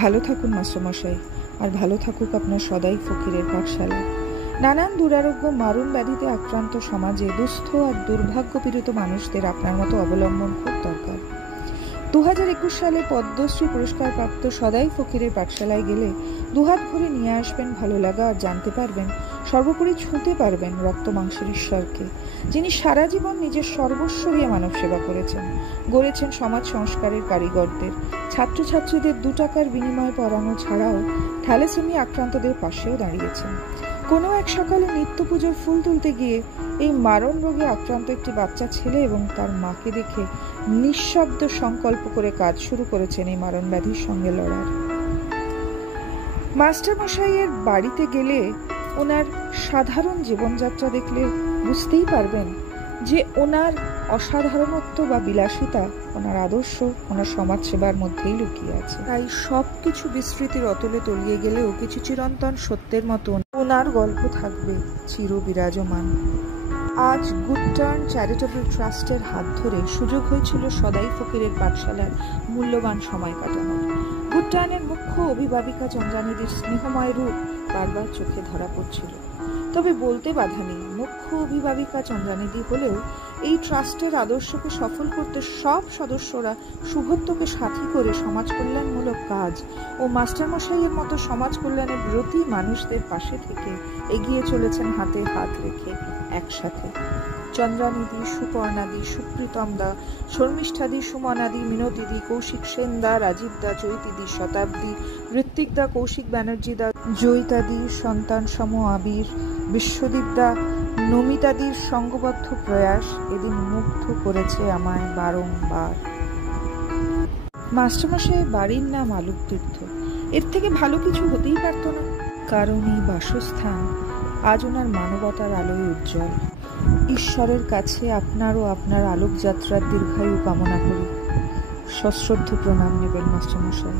ভালো থাকুন মাস্টারমশাই, আর ভালো থাকুক আপনার সদাই ফকিরের পাঠশালা। নানান দুরারোগ্য মারণ ব্যাধিতে আক্রান্ত সমাজে দুস্থ আর দুর্ভাগ্যপীড়িত মানুষদের আপনার মতো অবলম্বন খুব দরকার। 2021 সালে পদ্মশ্রী পুরস্কারপ্রাপ্ত সদাই ফকিরের পাঠশালায় গেলে দুহাত ভরে নিয়ে আসবেন ভালো লাগা, আর জানতে পারবেন, সর্বোপরি ছুঁতে পারবেন রক্ত মাংসের ঈশ্বরকে, যিনি সারা জীবন নিজের সর্বস্ব দিয়ে মানব সেবা করেছেন, গড়েছেন সমাজ সংস্কারের কারিগরদের, ছাত্রছাত্রীদের 2 টাকার বিনিময়ে পড়ানো ছাড়াও থ্যালাসেমিয়া আক্রান্তদের পাশেও দাঁড়িয়েছেন। কোনো এক সকালে নিত্য পুজোর ফুল তুলতে গিয়ে এই মারণ রোগে আক্রান্ত একটি বাচ্চা ছেলে এবং তার মাকে দেখে নিঃশব্দ সংকল্প করে কাজ শুরু করেছেন এই মারণ ব্যাধির সঙ্গে লড়ার। মাস্টারমশাইয়ের বাড়িতে গেলে ওনার সাধারণ জীবনযাত্রা দেখলে বুঝতেই পারবেন যে ওনার অসাধারণত্ব বা বিলাসিতা, ওনার আদর্শ, ওনার সমাজসেবার মধ্যেই লুকিয়ে আছে। তাই সবকিছু বিস্মৃতির অতলে তলিয়ে গেলেও কিছু চিরন্তন সত্যের মতন ওনার গল্প থাকবে চির বিরাজমান। আজ গুড টার্ন চ্যারিটেবল ট্রাস্টের হাত ধরে সুযোগ হয়েছিল সদাই ফকিরের পাঠশালার মূল্যবান সময় কাটানোর। গুড টার্নের মুখ্য অভিভাবিকা চন্দ্রানিধির স্নেহময় রূপ বারবার চোখে ধরা পড়ছিল। তবে বলতে বাধা নেই, মুখ্য অভিভাবিকা চন্দ্রানিধি হলেও এই ট্রাস্টের আদর্শকে সফল করতে সব সদস্যরা শুভত্বকে সাথী করে সমাজ কল্যাণমূলক কাজ ও মাস্টারমশাইয়ের মতো সমাজ কল্যাণের ব্রতী মানুষদের পাশে থেকে এগিয়ে চলেছেন হাতে হাত রেখে একসাথে। চন্দ্রানিধি, সুপর্ণাদি, সুপ্রীতমদা, শর্মিষ্ঠাদি, সুমনাদি, মিনতিদি, কৌশিক সেনদা, রাজীবদা, চৈতিদি, শতাব্দী, ঋত্বিকদা, কৌশিক ব্যানার্জিদা, জয়িতাদি, সন্তান সম আবির, বিশ্বদীপদা, নমিতাদির সঙ্গবদ্ধ প্রয়াস এদিন মুগ্ধ করেছে আমায় বারংবার। মাস্টারমশাই বাড়ির নাম আলোক তীর্থ, এর থেকে ভালো কিছু হতেই পারত না, কারণ এই বাসস্থান আজ ওনার মানবতার আলোয় উজ্জ্বল। ঈশ্বরের কাছে আপনার ও আপনার আলোক যাত্রার দীর্ঘায়ু কামনা করি। সশ্রদ্ধ প্রণাম নেবেন মাস্টারমশাই।